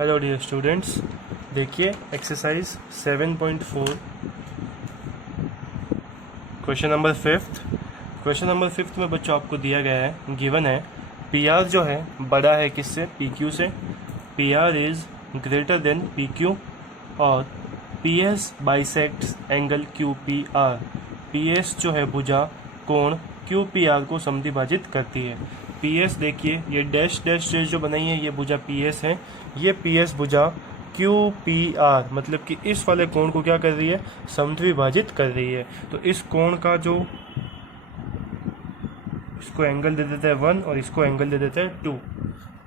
Hello dear students, देखिए exercise 7.4 question number fifth में बच्चों आपको दिया गया है, गिवन है पी आर जो है बड़ा है किससे, पी क्यू से। P R is greater than P Q और P S bisects angle Q P R. P S जो है भुजा कोण क्यू पी आर को समद्विभाजित करती है। पी एस देखिए, ये डैश डैश डैश जो बनाई है ये भुजा पी एस है, ये पी एस भुजा क्यू पी आर मतलब कि इस वाले कोण को क्या कर रही है, समद्विभाजित कर रही है। तो इस कोण का जो इसको एंगल दे देते हैं 1 और इसको एंगल दे देते हैं 2,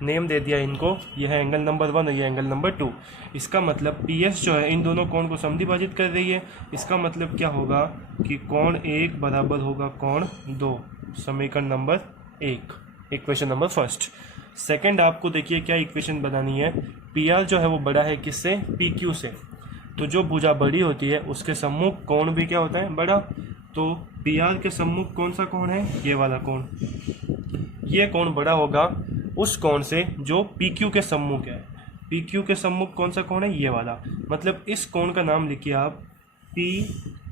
नेम दे दिया इनको, यह है एंगल नंबर 1 और यह एंगल नंबर 2। इसका मतलब पी एस जो है इन दोनों कोण को समद्विभाजित कर रही है। इसका मतलब क्या होगा कि कोण 1 बराबर होगा कोण 2। समीकरण number 1, equation number first. Second आपको देखिए क्या इक्वेशन बनानी है, पी आर जो है वो बड़ा है किससे, पी क्यू से। तो जो भुजा बड़ी होती है उसके सम्मुख कोण भी क्या होता है, बड़ा। तो पी आर के सम्मुख कौन सा कोण है, ये वाला कोण। ये कोण बड़ा होगा उस कोण से जो पी क्यू के सम्मुख है। पी क्यू के सम्मुख कौन सा कोण है, ये वाला। मतलब इस कोण का नाम लिखिए आप पी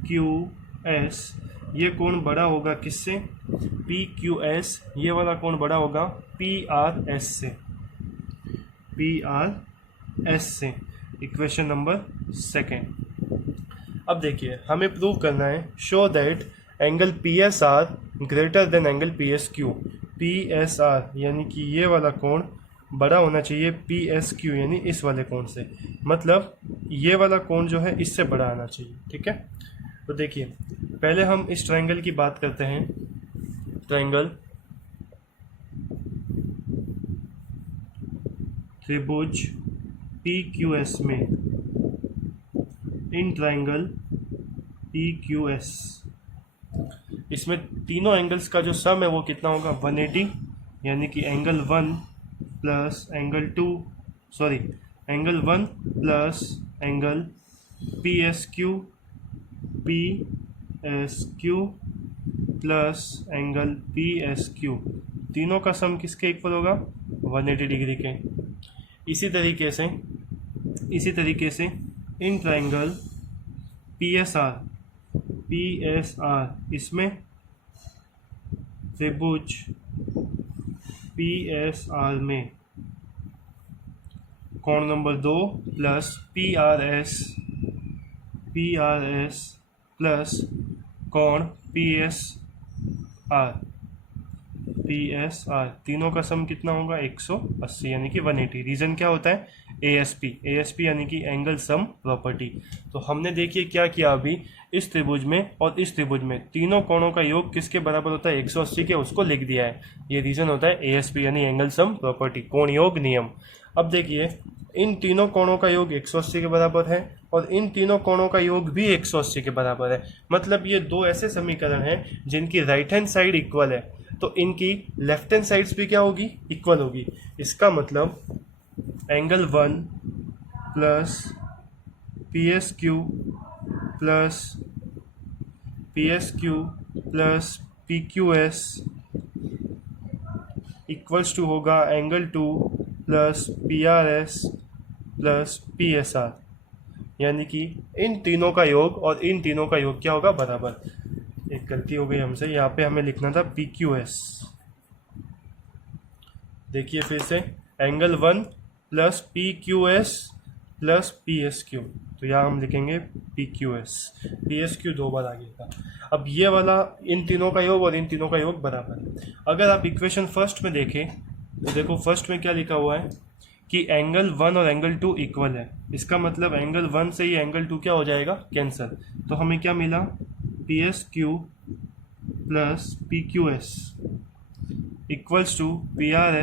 क्यू एस। ये कोण बड़ा होगा किससे, पी क्यू एस। ये वाला कोण बड़ा होगा पी आर एस से, पी आर एस से। Equation number second. अब देखिए हमें प्रूव करना है, show that angle P S are greater than angle P S Q. P S R यानी कि ये वाला कोण बड़ा होना चाहिए पी एस क्यू यानी इस वाले कोण से। मतलब ये वाला कोण जो है इससे बड़ा आना चाहिए, ठीक है। तो देखिए पहले हम इस ट्रायंगल की बात करते हैं। ट्रायंगल त्रिभुज पी क्यू एस में, in triangle P Q S, इसमें तीनों एंगल्स का जो सम है वो कितना होगा, 180। यानी कि angle 1 plus angle 2, sorry angle 1 plus angle P S Q plus angle P S Q, तीनों का सम किसके इक्वल होगा, 180 डिग्री के। इसी तरीके से in triangle P S are, इसमें त्रिभुज पी एस आर में कोण number 2 plus P R S plus कोण पी एस आर, तीनों का सम कितना होगा, 180 यानी कि 180। रीजन क्या होता है, एएसपी यानी कि एंगल सम प्रॉपर्टी। तो हमने देखिए क्या किया अभी, इस त्रिभुज में और इस त्रिभुज में तीनों कोणों का योग किसके बराबर होता है, 180 के, उसको लिख दिया है। ये रीजन होता है एएसपी यानी एंगल सम प्रॉपर्टी, कोण योग नियम। अब देखिए इन तीनों कोणों का योग 180 के बराबर है और इन तीनों कोणों का योग भी 180 के बराबर है। मतलब ये दो ऐसे समीकरण हैं जिनकी राइट हैंड साइड इक्वल है, तो इनकी लेफ्ट हैंड साइड्स भी क्या होगी, इक्वल होगी। इसका मतलब angle 1 plus P S Q plus P Q S equals to होगा angle 2 plus P R S plus P S R. यानी कि इन तीनों का योग और इन तीनों का योग क्या होगा, बराबर। एक गलती हो गई हमसे, यहाँ पे हमें लिखना था पी क्यू एस। देखिए फिर से angle 1 plus P Q S plus P S Q, तो यहाँ हम लिखेंगे पी क्यू एस क्यू 2 बार आगे था। अब ये वाला इन तीनों का योग और इन तीनों का योग बराबर है। अगर आप इक्वेशन फर्स्ट में देखें तो देखो फर्स्ट में क्या लिखा हुआ है कि एंगल 1 और एंगल 2 इक्वल है। इसका मतलब एंगल 1 से ही एंगल 2 क्या हो जाएगा, कैंसिल। तो हमें क्या मिला, P S Q plus P Q S equals to P R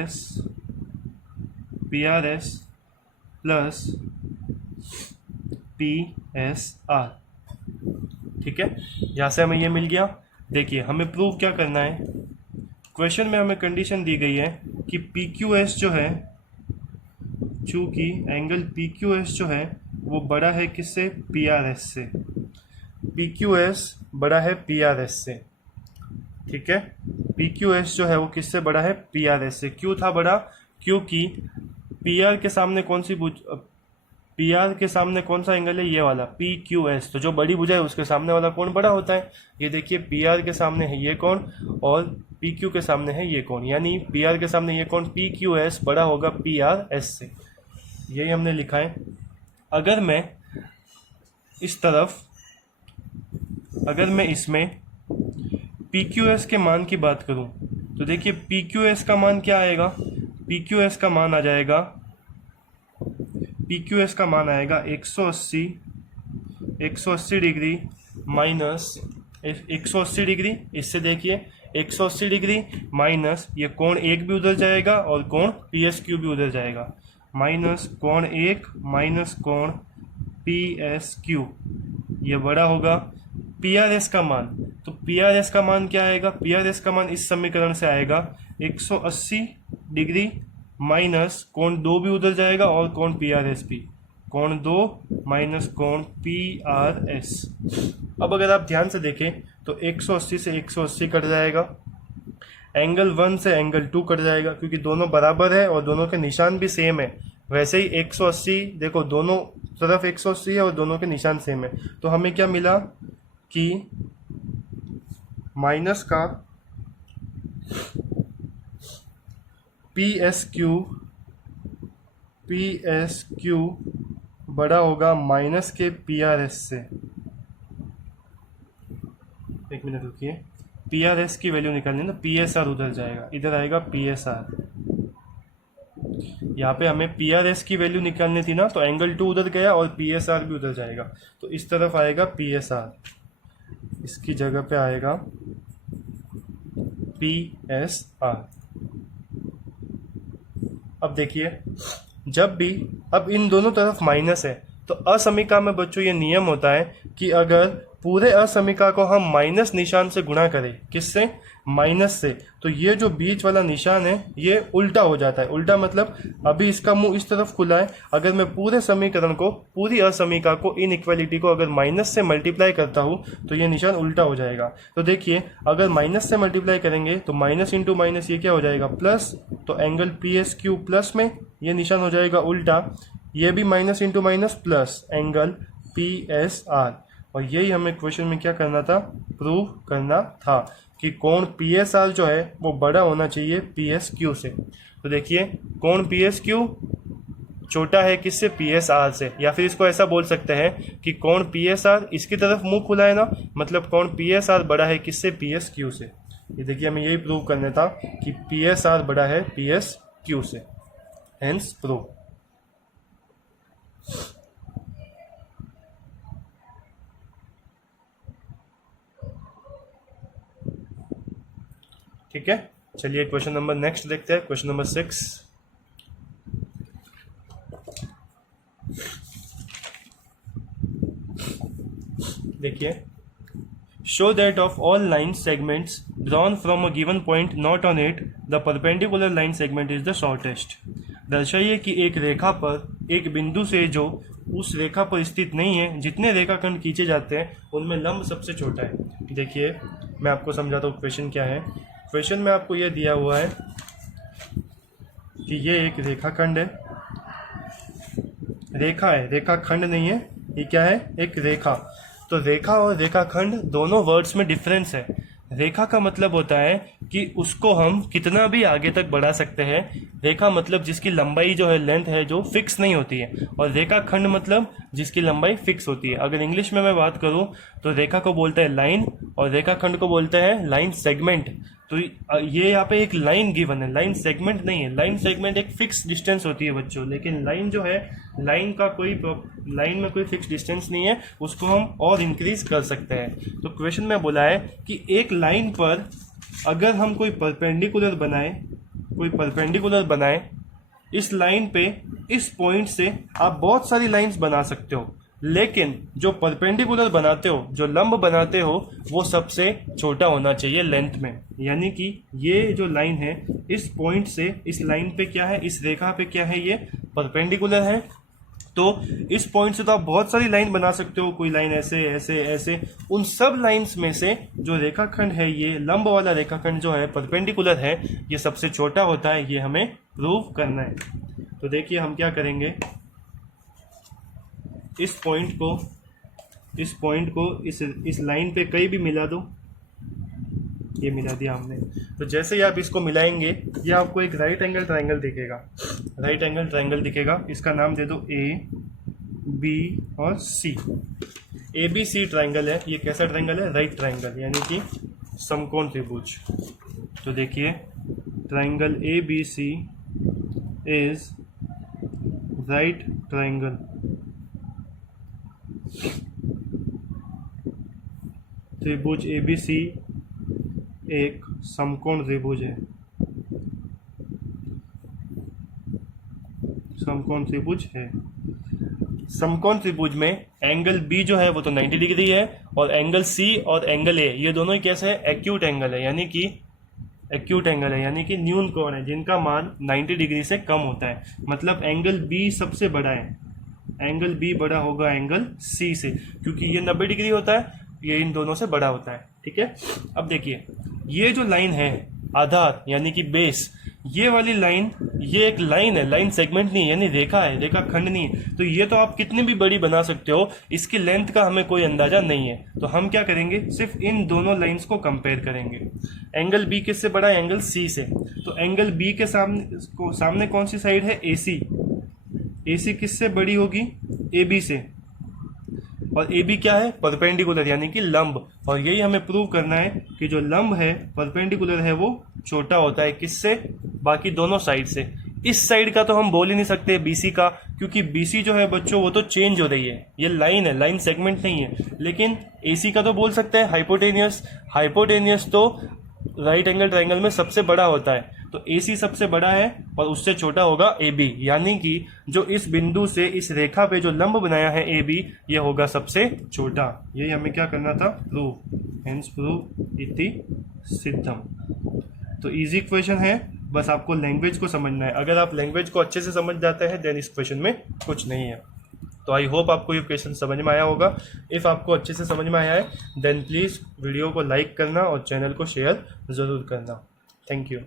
S plus P S R, ठीक है। यहाँ से हमें ये मिल गया। देखिए हमें प्रूव क्या करना है, क्वेश्चन में हमें कंडीशन दी गई है कि पी क्यू एस जो है, चूंकि एंगल पी क्यू एस जो है वो बड़ा है किससे, पी आर एस से। पी क्यू एस बड़ा है पी आर एस से, ठीक है। पी क्यू एस जो है वो किससे बड़ा है, पी आर एस से। क्यों था बड़ा, क्योंकि पी आर के सामने पी आर के सामने कौन सा एंगल है, ये वाला पी क्यू एस। तो जो बड़ी भुजा है उसके सामने वाला कोण बड़ा होता है। ये देखिए पी आर के सामने है ये कोण और पी क्यू के सामने है ये कोण, यानी पी आर के सामने ये कोण पी क्यू एस बड़ा होगा पी आर एस से। यही हमने लिखा है। अगर मैं इस तरफ, अगर मैं इसमें पी क्यू एस के मान की बात करूं तो देखिए पी क्यू एस का मान क्या आएगा, पी क्यू एस का मान आ जाएगा, पी क्यू एस का मान आएगा 180 डिग्री माइनस 180 डिग्री। इससे देखिए 180 डिग्री माइनस ये कोण एक भी उधर जाएगा और कोण पी एस क्यू भी उधर जाएगा, माइनस कोण एक माइनस कोण पी एस क्यू, ये बड़ा होगा पी आर एस का मान। तो पी आर एस का मान क्या आएगा, पी आर एस का मान इस समीकरण से आएगा 180 डिग्री माइनस कोण दो भी उधर जाएगा और कोण पी आर एस भी, कोण दो माइनस कोण पी आर एस। अब अगर आप ध्यान से देखें तो 180 से 180 कट जाएगा, एंगल 1 से एंगल 2 कट जाएगा क्योंकि दोनों बराबर है और दोनों के निशान भी सेम है। वैसे ही 180 देखो दोनों तरफ 180 है और दोनों के निशान सेम है। तो हमें क्या मिला कि माइनस का पी एस क्यू बड़ा होगा माइनस के पी आर एस से। एक मिनट रुकिए, पी आर एस की वैल्यू निकालनी है ना, पी एस आर उधर जाएगा, इधर आएगा पी एस आर। यहाँ पे हमें पी आर एस की वैल्यू निकालनी थी ना, तो एंगल 2 उधर गया और पी एस आर भी उधर जाएगा, तो इस तरफ आएगा पी एस आर, इसकी जगह पे आएगा पी एस आर। अब देखिए जब भी, अब इन दोनों तरफ माइनस है तो असमीका में बच्चों ये नियम होता है कि अगर पूरे असमीका को हम माइनस निशान से गुणा करें, किससे, माइनस से, तो ये जो बीच वाला निशान है ये उल्टा हो जाता है। उल्टा मतलब अभी इसका मुंह इस तरफ खुला है, अगर मैं पूरे समीकरण को, पूरी असमीका को, इनइक्वालिटी को अगर माइनस से मल्टीप्लाई करता हूँ तो ये निशान उल्टा हो जाएगा। तो देखिए अगर माइनस से मल्टीप्लाई करेंगे तो माइनस इंटू माइनस ये क्या हो जाएगा, प्लस, तो angle P S Q plus में ये निशान हो जाएगा उल्टा, ये भी minus into minus plus, angle P S are. और यही हमें क्वेश्चन में क्या करना था, प्रूव करना था कि कोण पी एस आर जो है वो बड़ा होना चाहिए पी एस क्यू से। तो देखिए कोण पी एस क्यू छोटा है किससे, पी एस आर से, या फिर इसको ऐसा बोल सकते हैं कि कोण पी एस आर इसकी तरफ मुंह खुला है ना, मतलब कोण पी एस आर बड़ा है किससे, पी एस क्यू से। ये देखिए हमें यही प्रूव करना था कि पी एस आर बड़ा है पी एस क्यू से, हेंस प्रूव। ठीक है, चलिए क्वेश्चन नंबर नेक्स्ट देखते हैं, क्वेश्चन नंबर 6। देखिए, show that of all line segments drawn from a given point not on it the perpendicular line segment is the shortest. दर्शाइए कि एक रेखा पर एक बिंदु से जो उस रेखा पर स्थित नहीं है, जितने रेखाखंड खींचे जाते हैं उनमें लंब सबसे छोटा है। देखिए मैं आपको समझाता हूँ क्वेश्चन क्या है। क्वेश्चन में आपको यह दिया हुआ है कि ये एक रेखाखंड है, रेखा है, रेखाखंड नहीं है, ये क्या है, एक रेखा। तो रेखा और रेखाखंड दोनों वर्ड्स में डिफरेंस है। रेखा का मतलब होता है कि उसको हम कितना भी आगे तक बढ़ा सकते हैं। रेखा मतलब जिसकी लंबाई जो है, लेंथ है, जो फिक्स नहीं होती है, और रेखाखंड मतलब जिसकी लंबाई फिक्स होती है। अगर इंग्लिश में मैं बात करूं तो रेखा को बोलते हैं लाइन और रेखाखंड को बोलते हैं लाइन सेगमेंट। तो ये यहाँ पे एक लाइन गिवन है, लाइन सेगमेंट नहीं है। लाइन सेगमेंट एक फिक्स डिस्टेंस होती है बच्चों, लेकिन लाइन जो है, लाइन का कोई, लाइन में कोई फिक्स डिस्टेंस नहीं है, उसको हम और इंक्रीज कर सकते हैं। तो क्वेश्चन में बोला है कि एक लाइन पर अगर हम कोई परपेंडिकुलर बनाए, इस लाइन पे, इस पॉइंट से आप बहुत सारी लाइंस बना सकते हो, लेकिन जो परपेंडिकुलर बनाते हो, जो लंब बनाते हो, वो सबसे छोटा होना चाहिए लेंथ में। यानी कि ये जो लाइन है, इस पॉइंट से इस लाइन पे क्या है, इस रेखा पे क्या है, ये परपेंडिकुलर है। तो इस पॉइंट से तो आप बहुत सारी लाइन बना सकते हो, कोई लाइन ऐसे ऐसे ऐसे। उन सब लाइंस में से जो रेखाखंड है, ये लंब वाला रेखाखंड जो है, परपेंडिकुलर है, ये सबसे छोटा होता है। ये हमें प्रूव करना है। तो देखिए हम क्या करेंगे, इस पॉइंट को इस लाइन पे कहीं भी मिला दो। ये मिला दिया हमने। तो जैसे ही आप इसको मिलाएंगे ये आपको एक राइट एंगल ट्रायंगल दिखेगा। इसका नाम दे दो ए बी और सी। ए बी सी ट्रायंगल है। ये कैसा ट्रायंगल है? राइट ट्रायंगल, यानी कि समकोण त्रिभुज। तो देखिए triangle A B C is right triangle. त्रिभुज ए बी सी एक समकोण त्रिभुज है। समकोण त्रिभुज में एंगल बी जो है वो तो 90 डिग्री है, और एंगल सी और एंगल ए ये दोनों ही कैसे है? एक्यूट एंगल है, यानी कि न्यून कोण है जिनका मान 90 डिग्री से कम होता है। मतलब एंगल बी सबसे बड़ा है। एंगल बी बड़ा होगा एंगल सी से, क्योंकि ये 90 डिग्री होता है, ये इन दोनों से बड़ा होता है। ठीक है, अब देखिए ये जो लाइन है आधार यानी कि बेस, ये वाली लाइन, ये एक लाइन है, लाइन सेगमेंट नहीं है, यानी रेखा है, रेखा खंड नहीं है। तो ये तो आप कितनी भी बड़ी बना सकते हो, इसकी लेंथ का हमें कोई अंदाजा नहीं है। तो हम क्या करेंगे, सिर्फ इन दोनों लाइंस को कंपेयर करेंगे। एंगल बी किससे बड़ा है? एंगल सी से। तो एंगल बी के सामने कौन सी साइड है? ए सी। ए सी किससे बड़ी होगी? ए बी से। और ए बी क्या है? परपेंडिकुलर, यानी कि लंब। और यही हमें प्रूव करना है कि जो लंब है, परपेंडिकुलर है, वो छोटा होता है किससे? बाकी दोनों साइड से। इस साइड का तो हम बोल ही नहीं सकते बीसी का, क्योंकि बीसी जो है बच्चों वो तो चेंज हो रही है, ये लाइन है, लाइन सेगमेंट नहीं है। लेकिन एसी का तो बोल सकते हैं हाइपोटेनियस तो राइट एंगल ट्रायंगल में सबसे बड़ा होता है। तो AC सबसे बड़ा है और उससे छोटा होगा AB, यानी कि जो इस बिंदु से इस रेखा पे जो लंब बनाया है AB, ये होगा सबसे छोटा। यही हमें क्या करना था? प्रूव। हेंस प्रूव इति सिद्धम। तो इजी क्वेश्चन है, बस आपको लैंग्वेज को समझना है। अगर आप लैंग्वेज को अच्छे से समझ जाते हैं देन इस क्वेश्चन में कुछ नहीं है। तो आई होप आपको ये क्वेश्चन समझ में आया होगा। इफ़ आपको अच्छे से समझ में आया है देन प्लीज़ वीडियो को लाइक करना और चैनल को शेयर ज़रूर करना। Thank you.